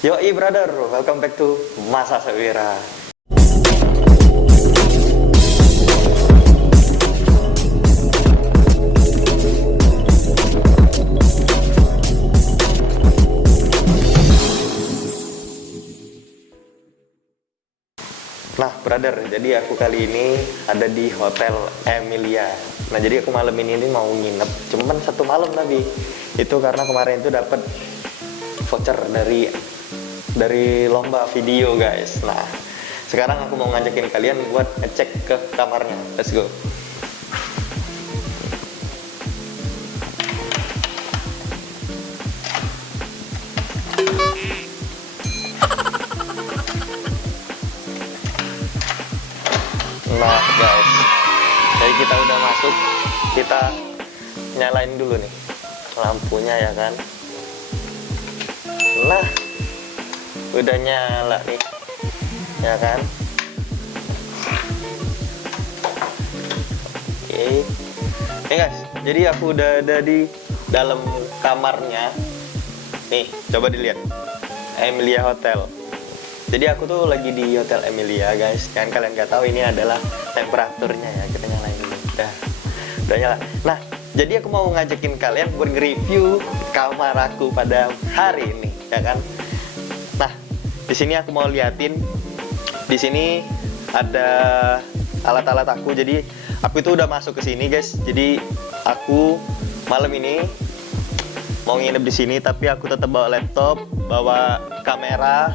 Yoi brother, welcome back to Masa Sewira. Nah brother, jadi aku kali ini ada di Hotel Emilia. Nah jadi aku malam ini mau nginep, cuman 1 malam tapi itu karena kemarin itu dapat voucher dari lomba video guys. Nah sekarang aku mau ngajakin kalian buat ngecek ke kamarnya. Let's go. Nah guys, jadi kita udah masuk, kita nyalain dulu nih lampunya ya kan. Nah udah nyala nih ya kan. Oke guys, jadi aku udah ada di dalam kamarnya nih, coba dilihat Emilia Hotel. Jadi aku tuh lagi di Hotel Emilia guys. Kan kalian nggak tahu ini adalah temperaturnya ya. Kita nyalain dulu. Udah nyala. Nah, jadi aku mau ngajakin kalian buat nge-review kamar aku pada hari ini, ya kan? Nah, di sini aku mau liatin. Di sini ada alat-alat aku. Jadi aku itu udah masuk ke sini guys. Jadi aku malam ini mau nginep di sini, tapi aku tetap bawa laptop, bawa kamera.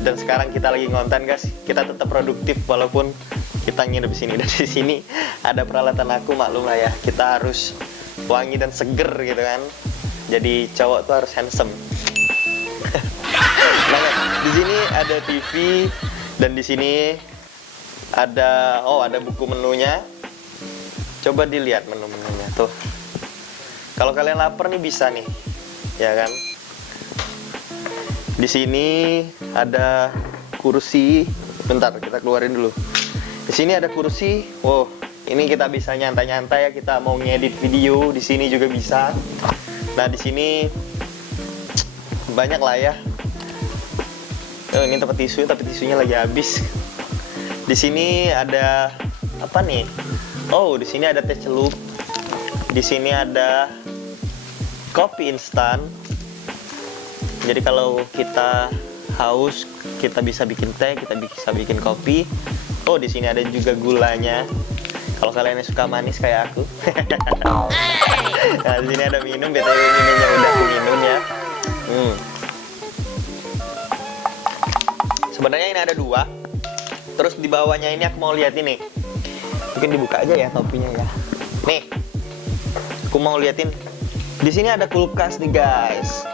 Dan sekarang kita lagi ngonten guys, kita tetap produktif walaupun kita nginep di sini. Dan di sini ada peralatan aku, maklum lah ya, kita harus wangi dan seger gitu kan. Jadi cowok tuh harus handsome. Nah, di sini ada TV dan di sini ada ada buku menunya. Coba dilihat menu-menunya tuh. Kalau kalian lapar nih bisa nih, ya kan? Di sini ada kursi. Bentar, kita keluarin dulu. Di sini ada kursi. Wow, ini kita bisa nyantai-nyantai ya. Kita mau ngedit video di sini juga bisa. Nah, di sini banyak lah ya. Ini tempat tisu, tapi tisunya lagi habis. Di sini ada apa nih? Oh, di sini ada teh celup. Di sini ada kopi instan. Jadi kalau kita haus, kita bisa bikin teh, kita bisa bikin kopi. Oh, di sini ada juga gulanya. Kalau kalian yang suka manis kayak aku. Nah, di sini ada minum, BTW minumnya udah aku minum ya. Sebenarnya ini ada 2. Terus di bawahnya ini aku mau lihat ini. Mungkin dibuka aja ya topinya ya. Nih. Aku mau liatin. Di sini ada kulkas nih, guys.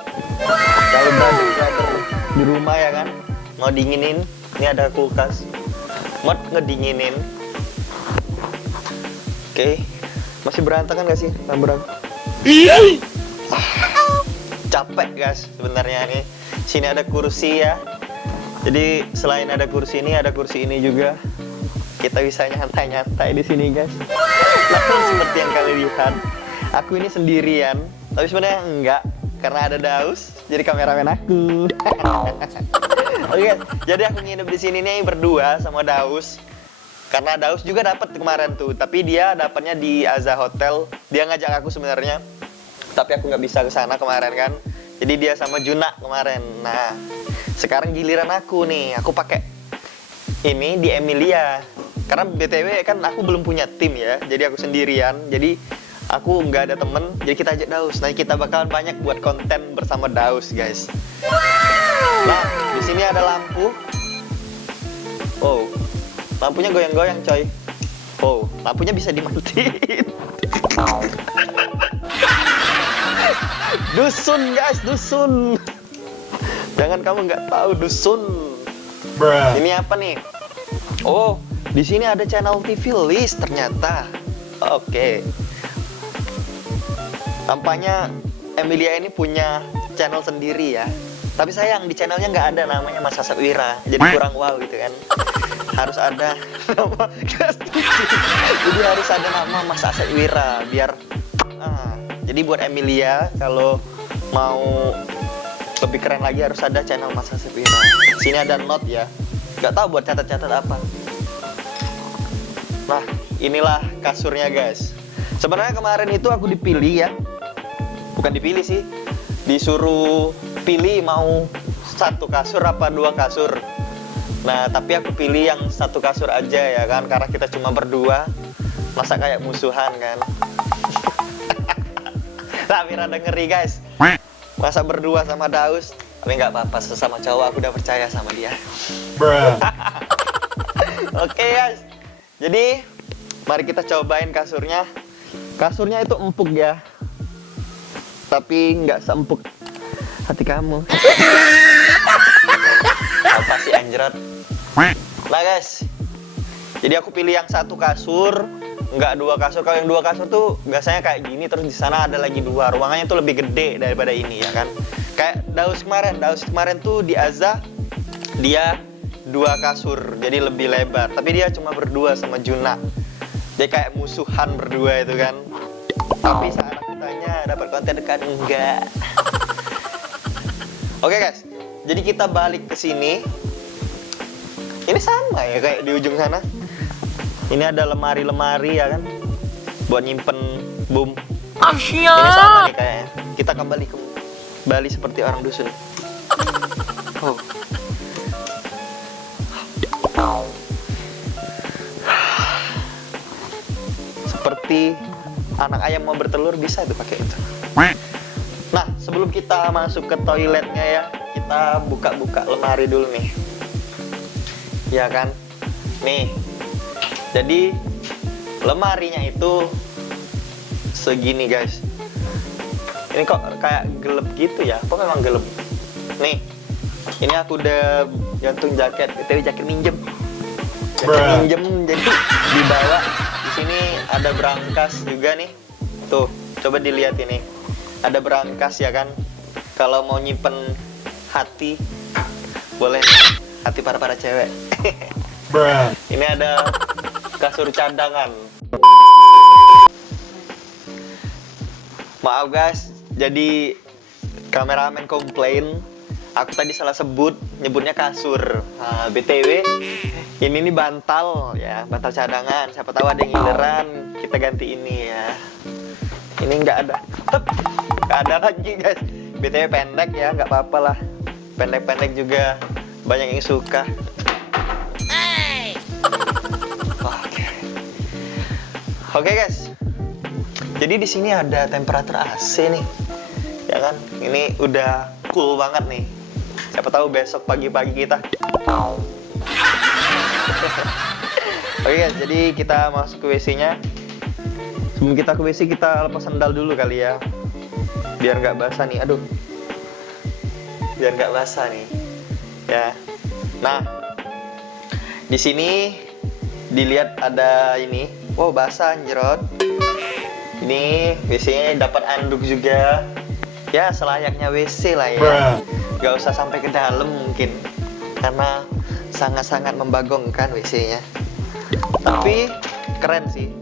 Kalau brother di rumah ya kan, mau dinginin, ini ada kulkas, mau ngedinginin. Oke, masih berantakan gak sih rambut? Capek guys sebenarnya nih. Sini ada kursi ya. Jadi selain ada kursi ini juga. Kita bisa nyantai-nyantai di sini guys. Namun seperti yang kalian lihat, aku ini sendirian, tapi sebenarnya enggak. Karena ada Daus, jadi kameramen aku. Oke, jadi aku nginep di sini nih berdua sama Daus. Karena Daus juga dapat kemarin tuh, tapi dia dapatnya di Azza Hotel. Dia ngajak aku sebenarnya, tapi aku nggak bisa ke sana kemarin kan. Jadi dia sama Juna kemarin. Nah, sekarang giliran aku nih. Aku pakai ini di Emilia. Karena BTW kan aku belum punya tim ya, jadi aku sendirian. Jadi aku nggak ada temen, jadi kita ajak Daus. Nah, kita bakalan banyak buat konten bersama Daus, guys. Nah, di sini ada lampu. Oh, lampunya goyang-goyang, coy. Oh, lampunya bisa dimatiin. Dusun, guys, dusun. Jangan kamu nggak tahu dusun. Bruh. Ini apa nih? Oh, di sini ada channel TV list ternyata. Oke. Tampaknya Emilia ini punya channel sendiri ya. Tapi sayang di channelnya nggak ada namanya Masa Sewira. Jadi kurang wow gitu kan. Harus ada nama. Jadi harus ada nama Masa Sewira biar. Jadi buat Emilia kalau mau lebih keren lagi harus ada channel Mas Asep Wira. Sini ada note ya, nggak tahu buat catat-catat apa. Nah, inilah kasurnya guys. Sebenarnya kemarin itu aku dipilih ya, bukan dipilih sih, disuruh pilih mau satu kasur apa 2 kasur. Nah, tapi aku pilih yang 1 kasur aja ya kan, karena kita cuma berdua, masa kayak musuhan kan. Tapi rada ngeri guys, masa berdua sama Daus. Tapi nggak apa-apa, sesama cowok aku udah percaya sama dia. Oke guys, jadi mari kita cobain kasurnya. Kasurnya itu empuk ya, tapi nggak seempuk hati kamu. Apa sih anjrot? Nah guys, jadi aku pilih yang 1 kasur, nggak 2 kasur. Kalau yang 2 kasur tuh biasanya kayak gini, terus di sana ada lagi 2. Ruangannya tuh lebih gede daripada ini ya kan. Kayak Daus kemarin tuh di Azza dia 2 kasur, jadi lebih lebar. Tapi dia cuma berdua sama Juna. Jadi kayak musuhan berdua itu kan. Tapi saat aku tanya dapat konten dekat enggak. Oke guys, jadi kita balik ke sini. Ini sama ya kayak di ujung sana. Ini ada lemari-lemari ya kan, buat nyimpen bom. Ini sama nih kayaknya. Kita kembali ke Bali seperti orang dusun. Oh. Seperti anak ayam mau bertelur bisa tuh pakai itu. Nah, sebelum kita masuk ke toiletnya ya, kita buka-buka lemari dulu nih. Ya kan? Nih. Jadi lemarinya itu segini guys. Ini kok kayak gelap gitu ya? Kok memang gelap? Nih. Ini aku udah gantung jaket. Itu jaket minjem. Jaket minjem jadi dibawa. Di sini ada berangkas juga nih. Tuh, coba dilihat ini. Ada berangkas ya kan. Kalau mau nyimpen hati boleh, hati para cewek. Ini ada kasur cadangan. Maaf guys, jadi kameramen komplain aku tadi salah sebut, nyebutnya kasur. Nah, BTW ini nih bantal ya, bantal cadangan. Siapa tahu ada yang ngileran, kita ganti ini ya. Ini nggak ada lagi guys. BTW pendek ya, nggak apa-apa lah. Pendek-pendek juga banyak yang suka. Oke guys. Jadi di sini ada temperatur AC nih. Ya kan? Ini udah cool banget nih. Siapa tahu besok pagi-pagi kita. Oke guys, jadi kita masuk ke WC-nya. Sebelum kita ke WC, kita lepas sandal dulu kali ya. Biar nggak basah nih. Aduh. Biar nggak basah nih. Ya. Nah, di sini dilihat ada ini. Wow, basah anjrot. Ini WC-nya dapat anduk juga. Ya, selayaknya WC lah ya. Gak usah sampai ke dalam mungkin. Karena sangat-sangat membagongkan WC-nya. Tapi keren sih.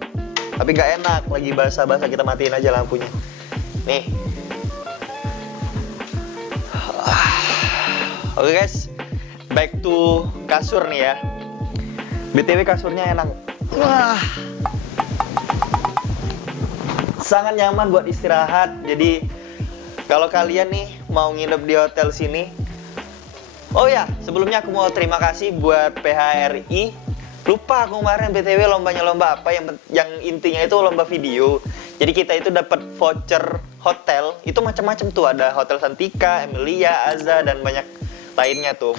Tapi gak enak lagi basah-basah, kita matiin aja lampunya. Nih. Oke guys, back to kasur nih ya. BTW kasurnya enak. Wah, sangat nyaman buat istirahat. Jadi kalau kalian nih mau nginep di hotel sini, oh ya sebelumnya aku mau terima kasih buat PHRI. Lupa aku kemarin BTW lombanya lomba apa, yang intinya itu lomba video. Jadi kita itu dapat voucher hotel, itu macam-macam tuh, ada Hotel Santika, Emilia, Azza dan banyak lainnya tuh.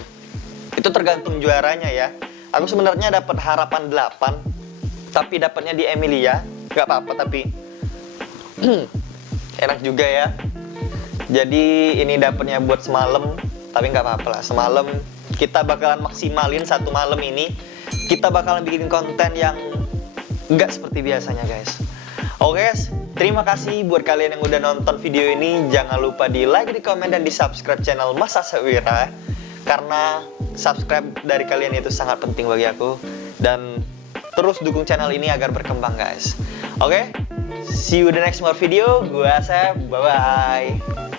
Itu tergantung juaranya ya. Aku sebenarnya dapat harapan 8. Tapi dapatnya di Emilia, nggak apa-apa tapi enak juga ya. Jadi ini dapatnya buat semalam, tapi nggak apa-apa lah. Semalam kita bakalan maksimalin 1 malam ini. Kita bakalan bikin konten yang nggak seperti biasanya guys. Oke guys, terima kasih buat kalian yang udah nonton video ini. Jangan lupa di like, di komen, dan di subscribe channel Mas Asep Wira. Karena subscribe dari kalian itu sangat penting bagi aku. Dan terus dukung channel ini agar berkembang guys. Oke, see you the next more video. Gua Asep, bye bye.